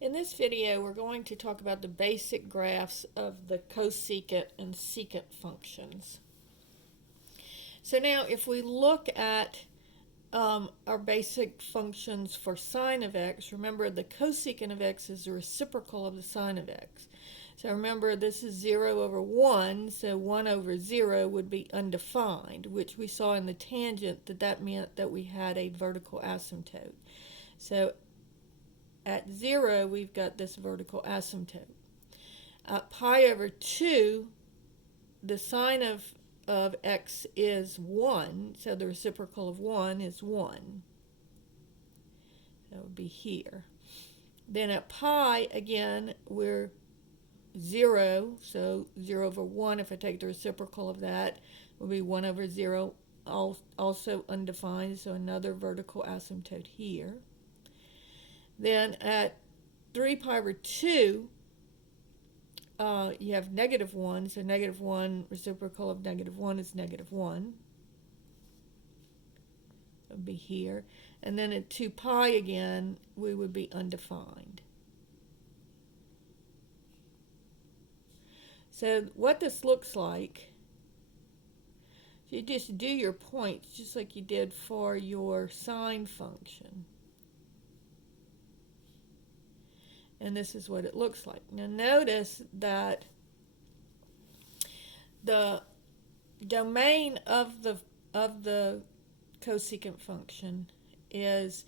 In this video, we're going to talk about the basic graphs of the cosecant and secant functions. So now if we look at our basic functions for sine of x, remember the cosecant of x is the reciprocal of the sine of x. So remember this is 0 over 1, so 1 over 0 would be undefined, which we saw in the tangent that meant that we had a vertical asymptote. So at 0, we've got this vertical asymptote. At pi over 2, the sine of x is 1, so the reciprocal of 1 is 1. That would be here. Then at pi, again, we're 0, so 0 over 1, if I take the reciprocal of that, will be 1 over 0, also undefined, so another vertical asymptote here. Then at 3 pi over 2, you have negative 1, so negative 1, reciprocal of negative 1 is negative 1. That would be here. And then at 2 pi again, we would be undefined. So what this looks like, you just do your points just like you did for your sine function. And this is what it looks like. Now notice that the domain of the cosecant function is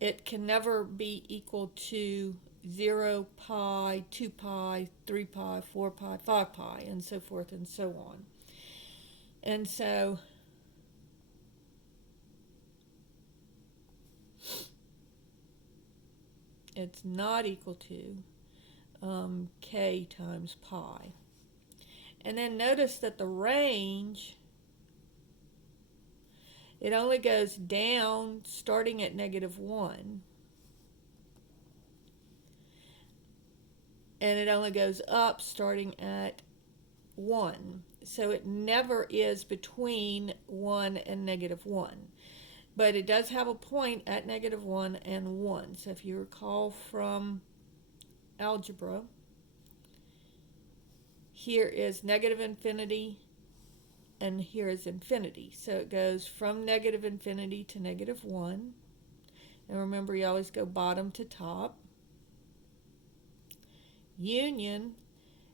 it can never be equal to 0, pi, 2 pi, 3 pi, 4 pi, 5 pi, and so forth and so on. And so it's not equal to k times pi. And then notice that the range, it only goes down starting at negative 1. And it only goes up starting at 1. So it never is between 1 and negative 1. But it does have a point at negative 1 and 1. So if you recall from algebra, here is negative infinity and here is infinity. So it goes from negative infinity to negative 1. And remember, you always go bottom to top. Union,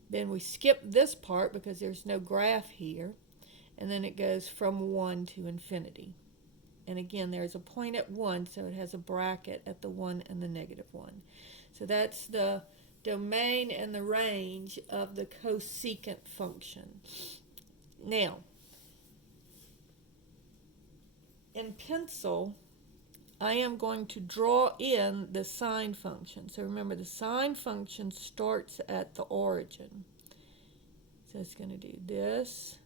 then we skip this part because there's no graph here. And then it goes from 1 to infinity. And again, there's a point at 1, so it has a bracket at the 1 and the negative 1. So that's the domain and the range of the cosecant function. Now, in pencil, I am going to draw in the sine function. So remember, the sine function starts at the origin. So it's going to do this,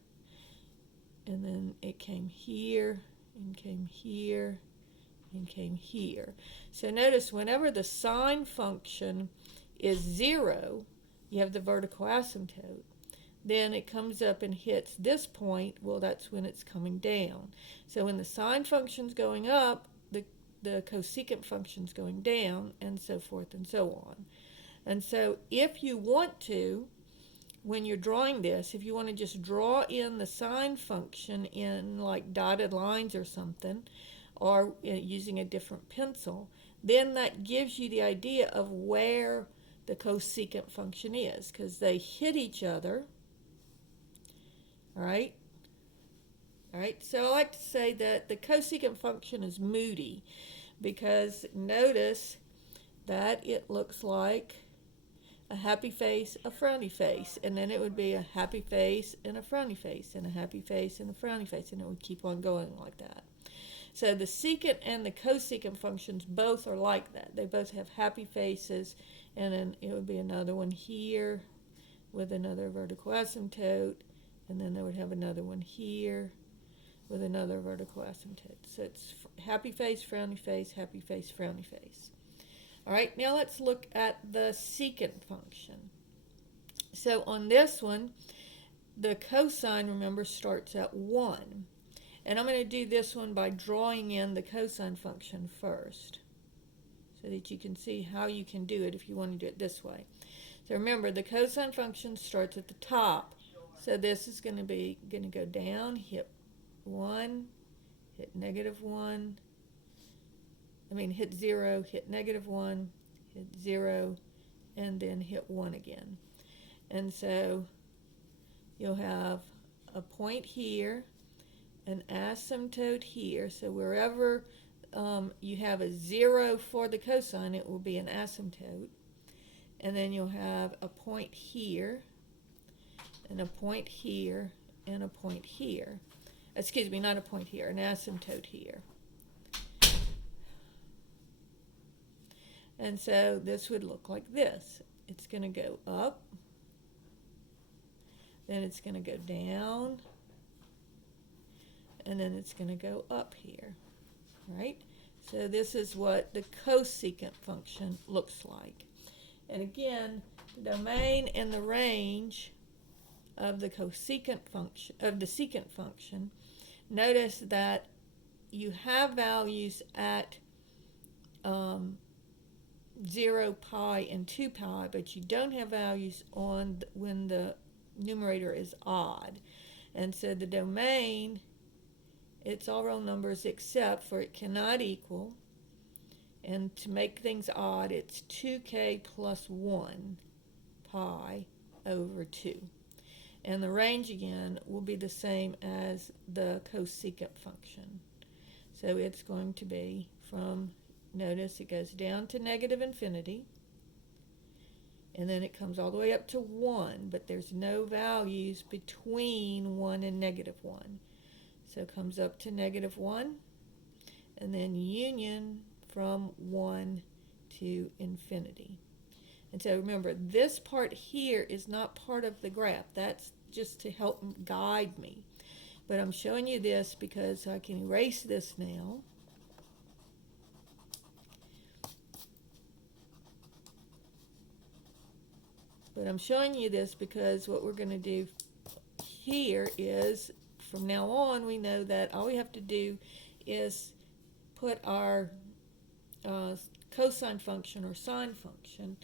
and then it came here, and came here, and came here. So notice whenever the sine function is 0, you have the vertical asymptote. Then it comes up and hits this point, well, that's when it's coming down. So when the sine function's going up, the cosecant function's going down, and so forth and so on. And so if you want to, when you're drawing this, if you want to just draw in the sine function in like dotted lines or something, or using a different pencil, then that gives you the idea of where the cosecant function is, because they hit each other. All right, so I like to say that the cosecant function is moody, because notice that it looks like a happy face, a frowny face, and then it would be a happy face and a frowny face, and a happy face and a frowny face, and it would keep on going like that. So the secant and the cosecant functions both are like that. They both have happy faces, and then it would be another one here with another vertical asymptote, and then they would have another one here with another vertical asymptote. So it's happy face, frowny face, happy face, frowny face. All right, now let's look at the secant function. So on this one, the cosine, remember, starts at 1. And I'm going to do this one by drawing in the cosine function first. so that you can see how you can do it if you want to do it this way. So remember, the cosine function starts at the top. So this is going to go down, hit 1, hit -1. Hit 0, hit -1, hit 0, and then hit 1 again. And so you'll have a point here, an asymptote here. So wherever you have a 0 for the cosine, it will be an asymptote. And then you'll have a point here, and a point here, and a point here. Excuse me, not a point here, an asymptote here. And so this would look like this. It's going to go up, then it's going to go down, and then it's going to go up here, right? So this is what the cosecant function looks like. And again, the domain and the range of the cosecant function, of the secant function, notice that you have values at 0, pi, and 2 pi, but you don't have values on when the numerator is odd. And so the domain, it's all real numbers except for it cannot equal. And to make things odd, it's 2k plus 1 pi over 2. And the range, again, will be the same as the cosecant function. So it's going to be from, notice it goes down to -infinity, and then it comes all the way up to 1, but there's no values between 1 and -1. So it comes up to -1, and then union from 1 to infinity. And so remember, this part here is not part of the graph. That's just to help guide me. But I'm showing you this because I can erase this now. But I'm showing you this because what we're going to do here is, from now on, we know that all we have to do is put our cosine function or sine function,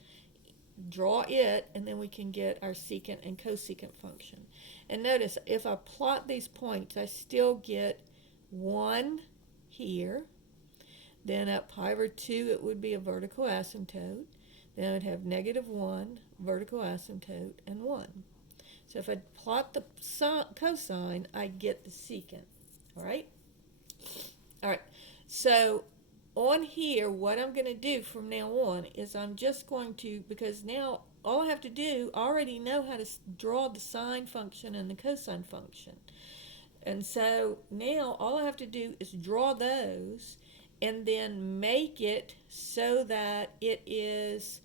draw it, and then we can get our secant and cosecant function. And notice, if I plot these points, I still get 1 here. Then at pi over 2, it would be a vertical asymptote. Then I would have -1, vertical asymptote, and 1. So if I plot the cosine, I get the secant. All right? All right. So on here, what I'm going to do from now on is I'm just going to, because now all I have to do, I already know how to draw the sine function and the cosine function. And so now all I have to do is draw those and then make it so that it is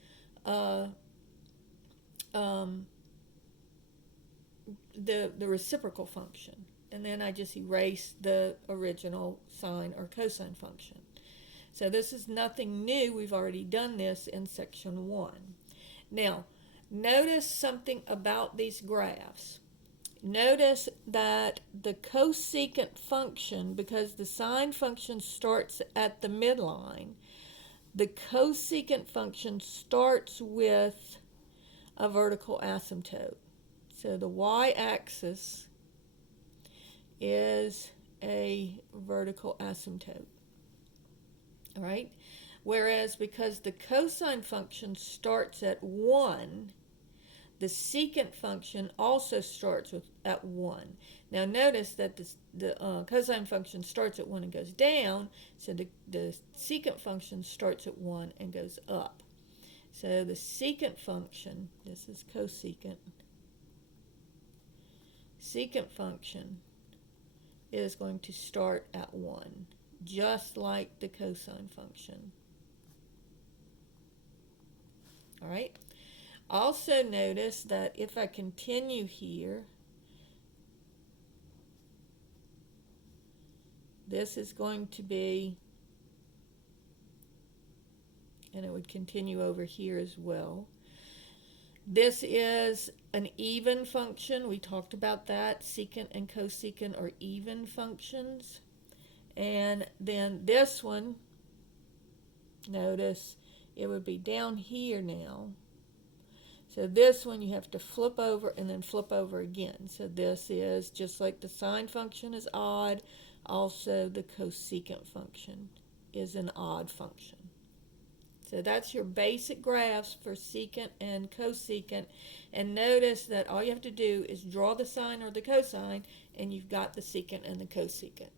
the reciprocal function. And then I just erase the original sine or cosine function. So this is nothing new. We've already done this in section 1. Now, notice something about these graphs. Notice that the cosecant function, because the sine function starts at the midline, the cosecant function starts with a vertical asymptote. So the y-axis is a vertical asymptote. All right? Whereas because the cosine function starts at 1, the secant function also starts at 1. Now notice that the cosine function starts at 1 and goes down, so the secant function starts at 1 and goes up. So the secant function, this is cosecant, secant function is going to start at 1, just like the cosine function. All right? Also notice that if I continue here, this is going to be, and it would continue over here as well. This is an even function. We talked about that. Secant and cosecant are even functions. And then this one, notice, it would be down here now. So this one you have to flip over and then flip over again. So this is just like the sine function is odd, also the cosecant function is an odd function. So that's your basic graphs for secant and cosecant. And notice that all you have to do is draw the sine or the cosine, and you've got the secant and the cosecant.